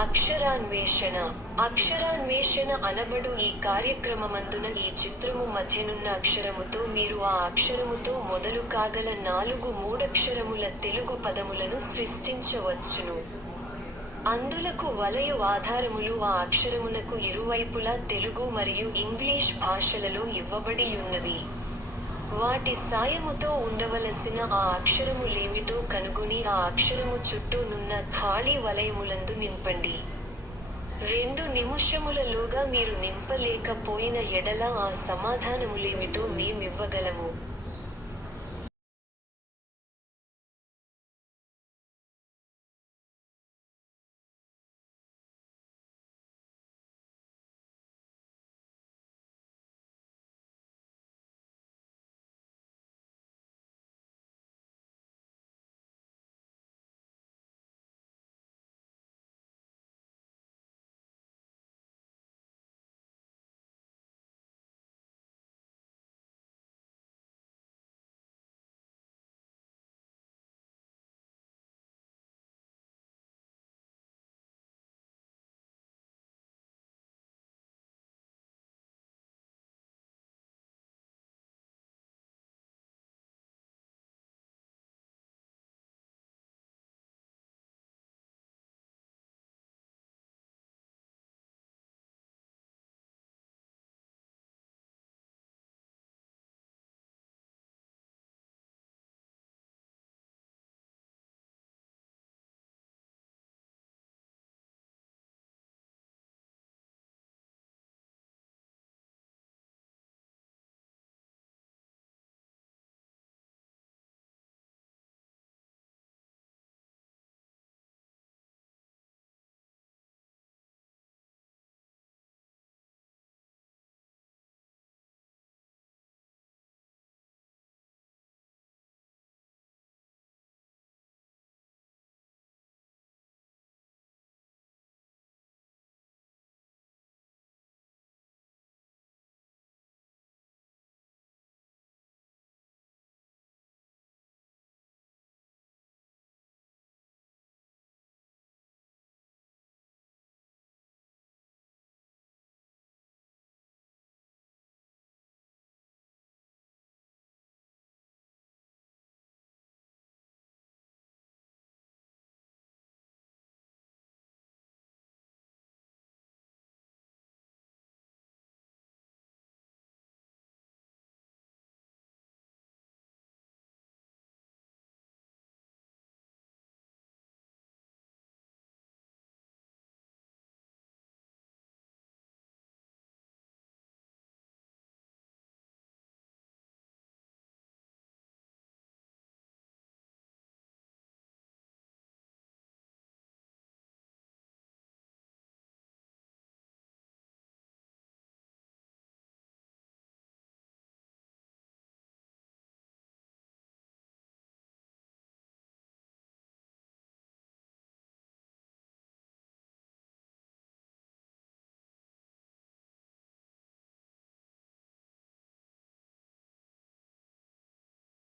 అక్షరాన్వేషణ. అక్షరాన్వేషణ అనబడు ఈ కార్యక్రమమందున ఈ చిత్రము మధ్యనున్న అక్షరముతో మీరు ఆ అక్షరముతో మొదలు కాగల 4 మూడక్షరముల తెలుగు పదములను సృష్టించవచ్చును. అందులకు వలయు ఆధారములు ఆ అక్షరమునకు ఇరువైపులా తెలుగు మరియు ఇంగ్లీష్ భాషలలో ఇవ్వబడియున్నవి. వాటి సాయముతో ఉండవలసిన ఆ అక్షరములేమిటో కనుగొని ఆ అక్షరము చుట్టూ నున్న ఖాళీ వలయములందు నింపండి. 2 నిముషములలోగా మీరు నింపలేక పోయిన ఎడల ఆ సమాధానములేమిటో మేమివ్వగలము.